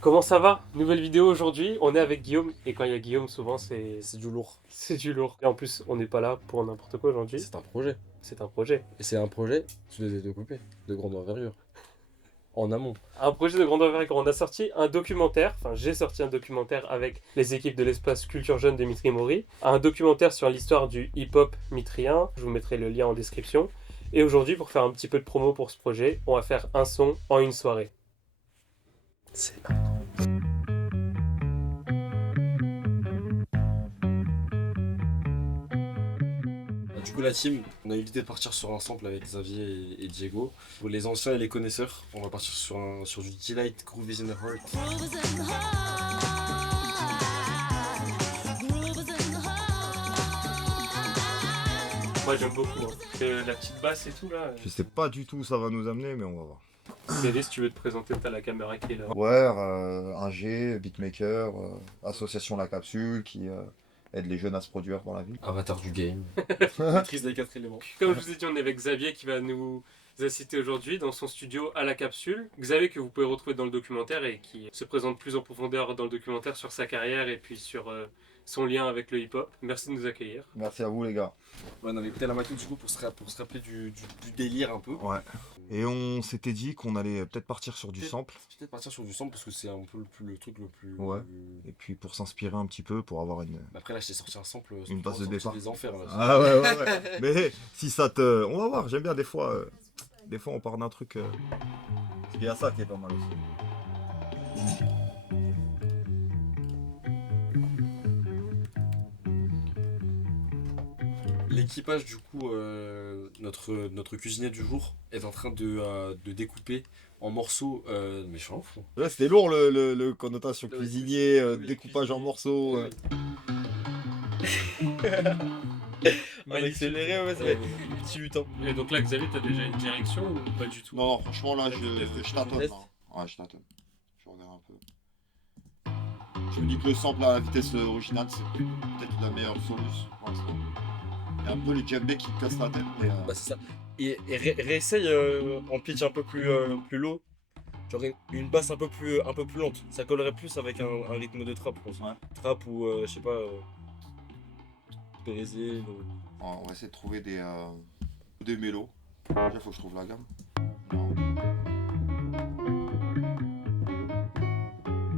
Comment ça va? Nouvelle vidéo aujourd'hui, on est avec Guillaume, et quand il y a Guillaume, souvent C'est du lourd. c'est du lourd. Et en plus, on n'est pas là pour n'importe quoi aujourd'hui, C'est un projet. c'est un projet. Et c'est un projet sous les découpé, de grande envergure. En amont. Un projet de grande envergure, on a sorti un documentaire, enfin j'ai sorti un documentaire avec les équipes de l'espace Culture Jeune de Mitri Mori, un documentaire sur l'histoire du hip-hop mitrien, je vous mettrai le lien en description. Et aujourd'hui, pour faire un petit peu de promo pour ce projet, on va faire un son en une soirée. C'est Du coup, la team, on a eu l'idée de partir sur un sample avec Xavier et Diego. Pour les anciens et les connaisseurs, on va partir sur du Delight Groove is in the Heart. Moi j'aime beaucoup, hein. La petite basse et tout là. Je sais pas du tout où ça va nous amener, mais on va voir. Cédric, si tu veux te présenter, t'as la caméra qui est là. Ouais, ingé, beatmaker, association La Capsule qui aide les jeunes à se produire dans la vie. Avatar du game. Maîtrise des 4 éléments. Comme je vous ai dit, on est avec Xavier qui va nous assister aujourd'hui dans son studio à la capsule. Xavier que vous pouvez retrouver dans le documentaire et qui se présente plus en profondeur dans le documentaire sur sa carrière et puis sur son lien avec le hip-hop. Merci de nous accueillir. Merci à vous les gars. Ouais, on avait écouté la maquette du coup pour se rappeler du délire un peu. Ouais. Et on s'était dit qu'on allait peut-être partir sur du sample. Peut-être partir sur du sample parce que c'est un peu le truc le plus. Ouais. Et puis pour s'inspirer un petit peu, pour avoir une... Après là, je t'ai sorti un sample. Une base de départ. Des enfers là. Ah ouais. Mais si ça te... On va voir, j'aime bien des fois... Des fois on part d'un truc... Il y a ça qui est pas mal aussi. L'équipage du coup, notre cuisinier du jour est en train de découper en morceaux méchants. Là c'était lourd le connotation Ouais, cuisinier, oui, découpage en cuisinier. morceaux. Accéléré, ouais, ça va être petit lutin. Et donc là, Xavier, t'as déjà une direction ou pas du tout? Non, franchement là Test. je tâtonne. Test. Là. Ouais, je tâtonne. Je regarde un peu. Je me dis que le sample à la vitesse originale c'est peut-être la meilleure solution pour l'instant. Il y a un peu les djembés qui te cassent la tête. Mais, Bah c'est ça. Et réessaye en pitch un peu plus low. Genre une basse un peu plus lente. Ça collerait plus avec un rythme de trap, je pense. Ouais. Trap ou je sais pas. Brésil ou... on va essayer de trouver des mélos. Déjà faut que je trouve la gamme. Non.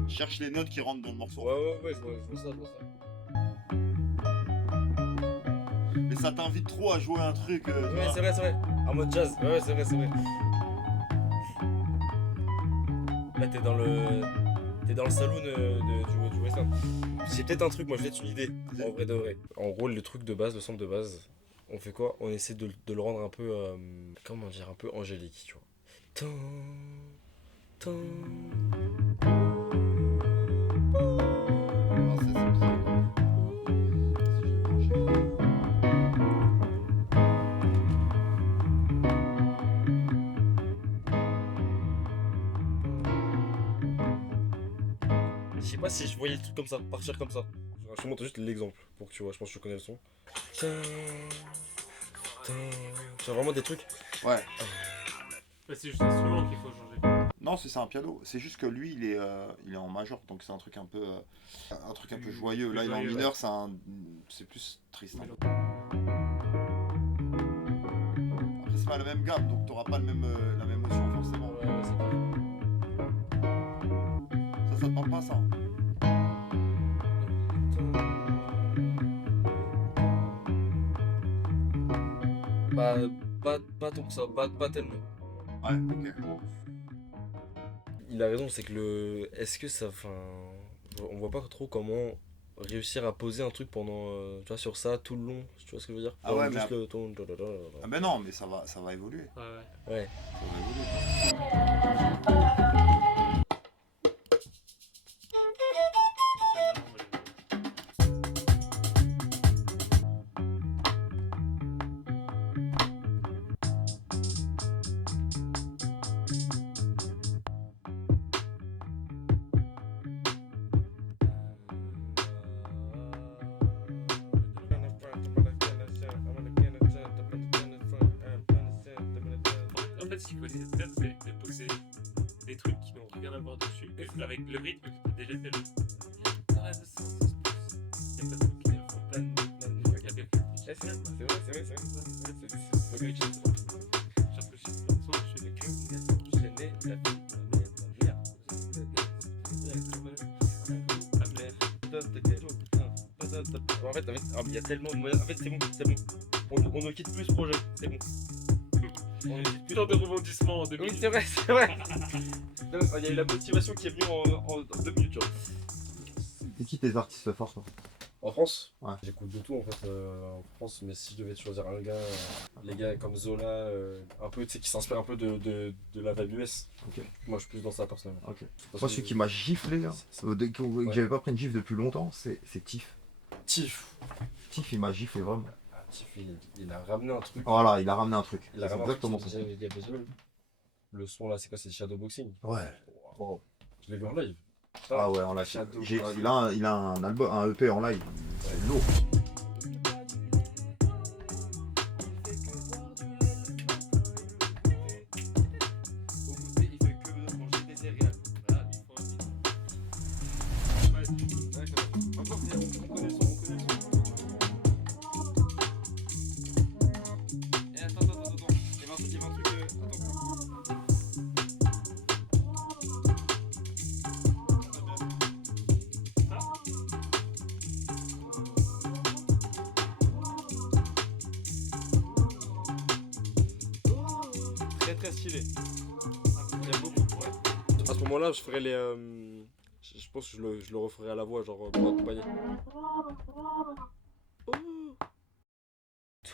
Cherche les notes qui rentrent dans le morceau. Ouais, je vois ça. Mais ça t'invite trop à jouer un truc. Tu Ouais, vois. c'est vrai. En mode jazz. Ouais, c'est vrai. Là, t'es dans le saloon du western. J'ai peut-être un truc, moi, je vais te une idée. En vrai de vrai. En gros, le truc de base, le sample de base, on fait quoi? On essaie de le rendre un peu, comment dire, un peu angélique, tu vois. Tan, tan. Ah, ça, c'est bizarre. Si je l'ai mangé. Je sais pas si je voyais le truc comme ça, partir comme ça. Je te montre juste l'exemple pour que tu vois, je pense que tu connais le son. Tan, tan. Tu vois vraiment des trucs. Ouais. C'est juste l'instrument qu'il faut changer. Non, c'est un piano. C'est juste que lui, il est en majeur, donc c'est un truc un peu joyeux. Là, il est en Joyeux, mineur, c'est plus triste. Hein. Après, c'est pas la même gamme, donc t'auras pas la même émotion forcément. Ouais, c'est clair. Ça te parle pas ça? Bah, pas tant que ça, pas tellement. Ouais, ok. Il a raison, c'est que est-ce que ça. Enfin. On voit pas trop comment réussir à poser un truc pendant. Tu vois, sur ça tout le long. Tu vois ce que je veux dire? Ah ouais, juste mais le ton. Ah ben non, mais ça va évoluer. Ouais. Ouais. Ça va évoluer. En fait, ce qu'il faut essayer de faire, c'est de poser des trucs qui n'ont rien à voir dessus, avec le rythme que tu as déjà fait le. Dans la 206 pouces, il n'y a pas de trucs qui font plein de trucs. Il y a des C'est vrai. C'est vrai. Genre que je sais pas, je fais que. Je n'ai la vie, ma mère. En fait, il y a tellement de moyens. En fait, c'est bon. On ne quitte plus ce projet. C'est bon. On ne quitte plus. Tant de rebondissements en 2 Oui, minutes. c'est vrai. Non, il y a eu la motivation qui est venue en 2 minutes, tu vois. C'est qui tes artistes forts, toi? En France, Ouais. j'écoute de tout en fait en France, mais si je devais choisir un gars, les gars comme Zola, un peu, tu sais, qui s'inspirent un peu de la vibe US. Ok. Moi je suis plus dans ça personnellement. Ok. Parce Moi, que- celui qui m'a giflé, là, que j'avais pas pris une gifle depuis longtemps, c'est Tiff. Tiff. Tiff, il m'a giflé vraiment. Ah, Tiff, il a ramené un truc. Voilà, il a ramené un truc. Il a C'est ramené exactement un ça. truc. Il y a déjà le son là, c'est quoi? C'est Shadowboxing. Ouais. Wow. Je l'ai vu en live. Ah ouais, en live. Shadow. Il a un album, un EP en live. C'est lourd. Au goûter, il fait que manger des céréales. Voilà, il faut un petit. D'accord. Encore, on connaît le son, Eh, attends. Il y avait un truc. Attends. Très stylé. J'aime beaucoup. Ouais. À ce moment-là, je ferais les. Je pense que je le referais à la voix, genre pour accompagner. Oh.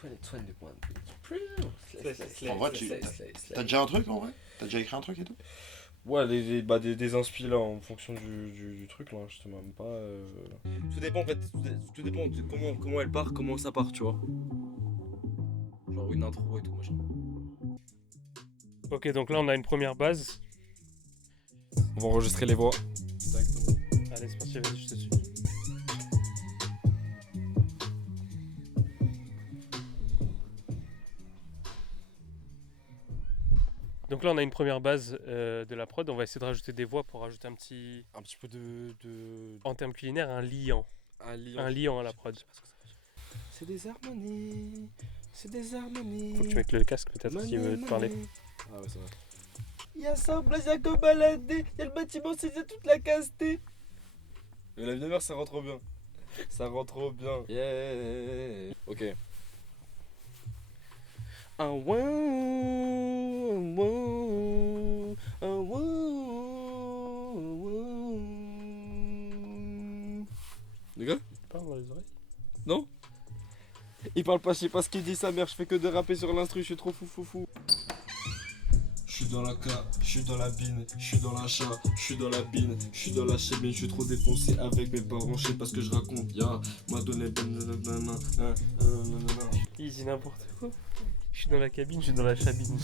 2021. En vrai, t'as déjà un truc en vrai? T'as déjà écrit un truc et tout? Ouais, des inspi là en fonction du truc là, je sais même pas. Tout dépend en fait, tout dépend de comment elle part, comment ça part, tu vois. Genre une intro et tout machin. Ok, donc là on a une première base. On va enregistrer les voix. Directement. Allez, c'est parti, vas-y, je te suis. Donc là on a une première base de la prod, on va essayer de rajouter des voix pour rajouter un petit, Un petit peu de... en termes culinaires, un liant. Un lion. Un liant à la prod. C'est des harmonies. C'est des harmonies. Faut que tu mettes le casque peut-être s'il veut te parler. Ah ouais, ça va. Y'a ça, place, y'a que balader. Y'a le bâtiment, c'est toute la casté. Mais la vie de mère, ça rend trop bien. Ça rend trop bien. Yeah. Ok. Ah ouais, Les gars, Parle dans les oreilles. non? Il parle pas, je sais pas ce qu'il dit sa mère, je fais que de rapper sur l'instru, je suis trop fou. Je suis dans la ca, je suis dans la bine, je suis dans la chat, je suis dans la bine, je suis dans la chébine, je suis trop défoncé avec mes parents, je sais pas ce que je raconte, ya, m'a donné Il dit n'importe quoi. Je suis dans la cabine, je suis dans la cabine.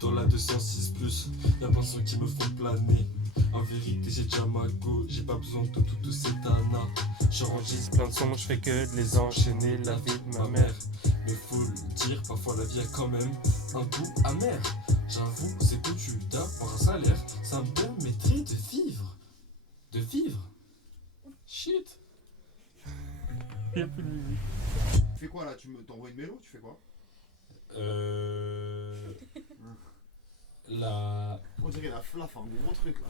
dans la 206 plus, y'a pas ceux qui me font planer. En vérité, j'ai déjà ma go, j'ai pas besoin de toute cette anna. Je J'enregistre plein de sons, je fais que de les enchaîner, la vie de ma mère. Mais faut le dire, parfois la vie a quand même un goût amer. J'avoue, c'est que tu d'avoir un salaire, ça me permettrait de vivre. De vivre. Shit. Il y a plus de musique. Tu fais quoi là? T'envoies une mélo? Tu fais quoi? La. On dirait la flaf, un gros truc là.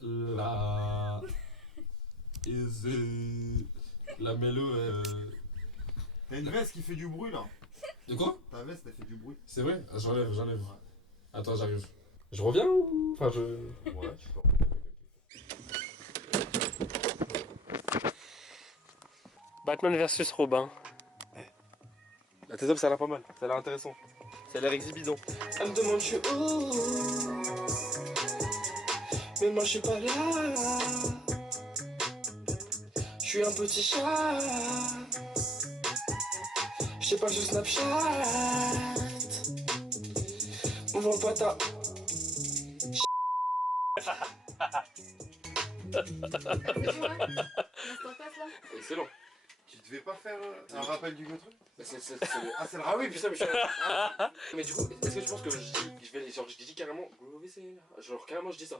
La. La mélo. T'as une veste qui fait du bruit là. De quoi? Ta veste elle fait du bruit. C'est vrai? Ah, j'enlève. Attends, j'arrive. Je reviens ou. Enfin, je. Ouais, tu peux. Batman versus Robin. La tes ça a l'air pas mal, ça a l'air intéressant. Ça a l'air exhibidant. Elle me demande, je suis où? Mais moi, je suis pas là. Je suis un petit chat. Je sais pas sur Snapchat. On voit pas ta. Excellent. devais pas faire un rappel du truc? Bah, c'est Ah, c'est le Ah oui, rappel. putain, mais mais du coup, est-ce que tu penses que je dis carrément Groovy c'est. Genre carrément je dis ça.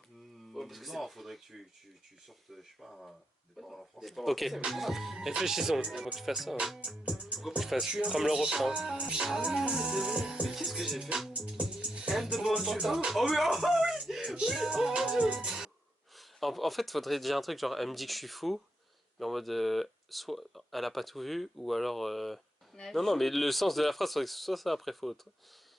Ouais, parce que Non, faudrait que tu sortes, je sais pas, des paroles en français. Ok. Réfléchissons. Faut que tu fasses ça. Hein. Faut que tu fasses comme le refrain. Mais qu'est-ce que j'ai fait? Oh oui, oh oui! Oui, oh mon dieu! En fait, faudrait dire un truc genre elle me dit que je suis fou, mais en mode soit elle a pas tout vu, ou alors. Non, non, mais le sens de la phrase, faudrait que ce soit ça après faute.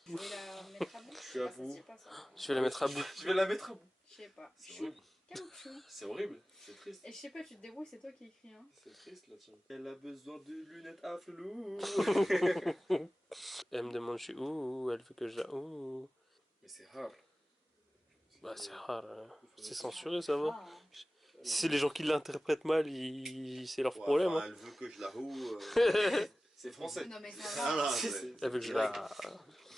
Je vais la mettre à bout. Je suis à bout. Pas ça. Je vais la mettre à bout. Je vais la mettre à bout. Je sais pas. C'est horrible. Caoutchouc. C'est horrible. C'est triste. Et je sais pas, tu te débrouilles, c'est toi qui écris, hein. C'est triste là, tiens. Elle a besoin de lunettes à flou. Elle me demande je suis où, elle veut que je la où. Mais c'est rare. Bah, c'est rare. C'est censuré, ça va. Ah, Si c'est les gens qui l'interprètent mal, c'est leur problème. Enfin, Hein. elle veut que je la roue. C'est français. non mais ça Ah, va. là, Elle veut que je la.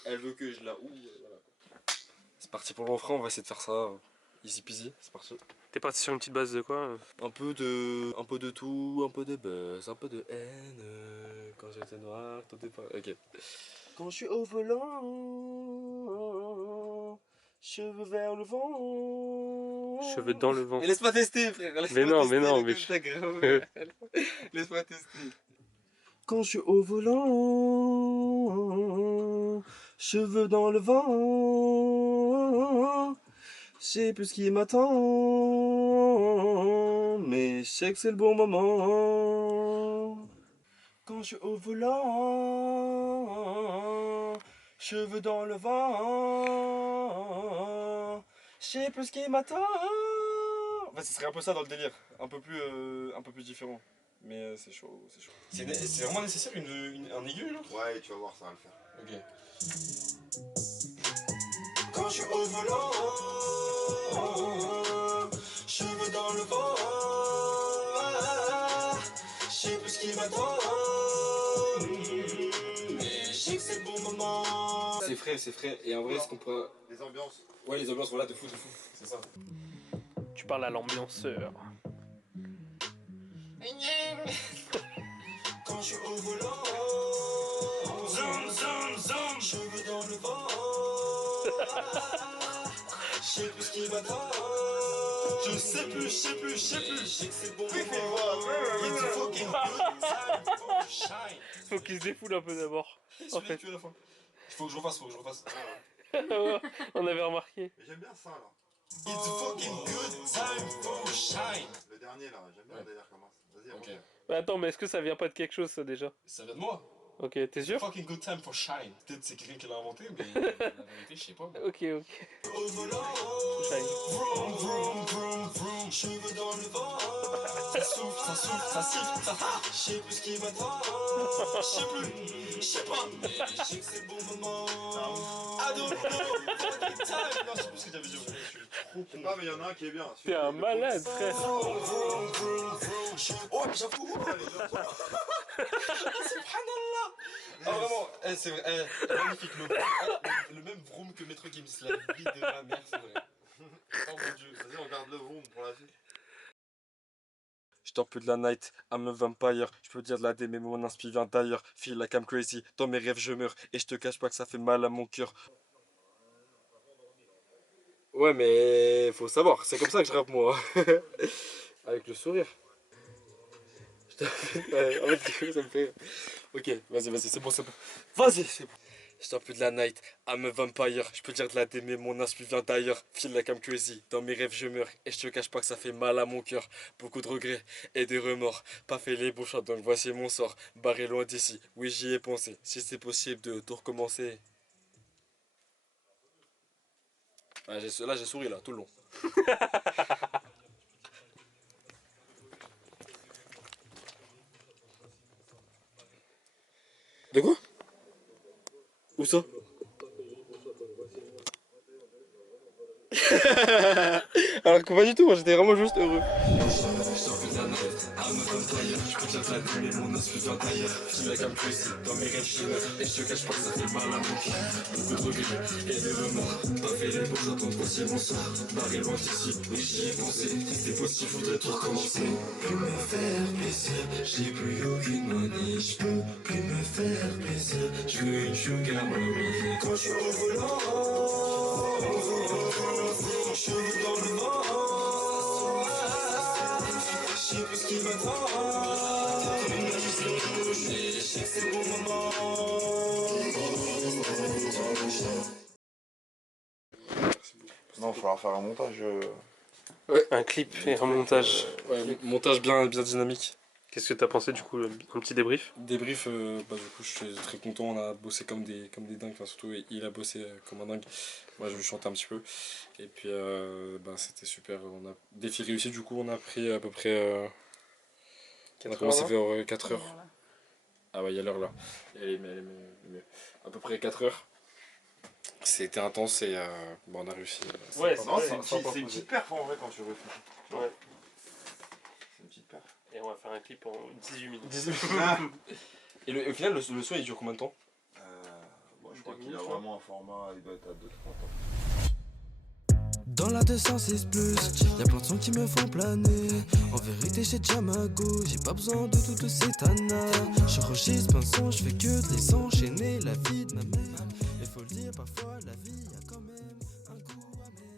Elle veut que je la oue. Voilà. C'est parti pour le refrain, on va essayer de faire ça. Easy peasy, c'est parti. T'es parti sur une petite base de quoi? Un peu de tout, un peu de buzz, un peu de haine. Quand j'étais noir, tout est pas. Ok. Quand je suis au volant, cheveux vers le vent. Cheveux dans le vent. Mais laisse-moi tester, frère. Mais non, mais non, mais. Laisse-moi tester. Quand je suis au volant, cheveux dans le vent, je sais plus ce qui m'attend, mais je sais que c'est le bon moment. Quand je suis au volant, cheveux dans le vent, je sais plus ce qui m'attend. En fait, ce serait un peu ça dans le délire, un peu plus différent. Mais c'est chaud, c'est chaud. C'est vraiment nécessaire un aigu là? Ouais, tu vas voir, ça va le faire. Ok. Quand je suis au volant, cheveux dans le vent, je sais plus ce qui m'attend, mais je sais que c'est le bon moment. C'est frais, et en vrai, ce qu'on pourra. Les ambiances. Ouais, les ambiances, voilà, de fou, c'est ça. Tu parles à l'ambianceur. Quand je suis au volant, zoom, zoom, zoom, cheveux dans le vent, je sais plus ce qui m'attend, je sais plus, je sais que c'est bon moment, it's a fucking good time for shine. Faut qu'il se défoule un peu d'abord. En fait. Il faut que je refasse, On avait remarqué. Mais j'aime bien ça là. It's a fucking good time for shine. Le dernier là, j'aime bien le délire comment ça. Vas-y, Ok. refais. Mais attends, mais est-ce que ça vient pas de quelque chose ça déjà? Ça vient de moi. Ok, t'es sûr? Fucking good time for shine. Peut-être c'est quelqu'un qui l'a inventé, mais la vérité, je sais pas. Ok. Au volant, Shine. vroom, vroom, vroom, vroom, cheveux dans le vent. Ça souffle, ça siffle, ça. Je sais plus ce qui m'attend. Je sais pas, mais je sais que c'est le bon moment. I don't know, fucking time. Non, je sais plus ce que j'avais dit. Je suis trop Je sais pas, mais il y en a un qui est bien. T'es un malade, frère. Vroom, vroom, vroom, vroom. Oh, mais j'avoue. Subhanallah. Ah vraiment, c'est vrai, magnifique le même vroom que Maître Gims, la vie de ma mère, c'est vrai. Oh mon dieu. Vas-y, on garde le vroom pour la suite. Je dors plus de la night, I'm a vampire. Je peux dire de la D, mais mon inspi vient d'ailleurs. Feel like I'm crazy, dans mes rêves je meurs. Et je te cache pas que ça fait mal à mon cœur. Ouais, mais faut savoir, c'est comme ça que je rappe moi. Avec le sourire. Ouais, en fait, ça me fait. Ok, vas-y, c'est bon. Vas-y, c'est bon. Je dors plus de la night, I'm a vampire. Je peux dire de la D, mais mon inspi vient d'ailleurs. Feel like I'm crazy, dans mes rêves je meurs. Et je te cache pas que ça fait mal à mon cœur. Beaucoup de regrets et des remords. Pas fait les bons choix, donc voici mon sort. Barré loin d'ici, oui j'y ai pensé. Si c'est possible de tout recommencer. Ouais, là j'ai souri là, tout le long. De quoi? Où ça? Alors que pas du tout, moi j'étais vraiment juste heureux. J'suis déjà flat, mais mon esprit vient d'ailleurs. J'suis la gamme précis dans mes rêves chinois. Et j'te cache pas que ça fait mal à mon cœur. Beaucoup de regrets et de remords. Pas fait les beaux, j'attends trop c'est mon sort. Barré loin d'ici, mais j'y ai pensé. Si c'est possible, faudrait tout recommencer. Plus me faire plaisir, j'ai plus aucune manie. J'peux plus me faire plaisir. J'veux une sugar mommy. Quand j'suis au volant, cheveux dans le vent. J'sais plus ce qui m'attend. Je sais que c'est le bon moment. Non, il va falloir faire un montage. Un clip et un montage. Ouais, montage bien dynamique. Qu'est-ce que t'as pensé du coup, un petit débrief? Débrief, bah du coup je suis très content, on a bossé comme des dingues, enfin, surtout il a bossé comme un dingue, moi je lui chantais un petit peu, et puis bah, c'était super, on a défi réussi, du coup on a pris à peu près, on a commencé vers 4 heures, ah bah il y a l'heure là, elle est mieux. À peu près 4 heures, c'était intense et bah, on a réussi. Ouais, Non, c'est une petite perf en vrai quand tu réfléchis. Ouais. C'est une petite perf. Et on va faire un clip en 18 minutes. Et au final le son il dure combien de temps? Bon, je crois qu'il a vraiment un format, il doit être à 2-3 temps. Dans la 206 plus, y'a plein de sons qui me font planer. En vérité, j'ai déjà ma go, j'ai pas besoin de toutes ces tanas. Je registre plein de sons, je fais que de les enchaîner. La vie de ma mère, il faut le dire, parfois la vie a quand même un goût amer.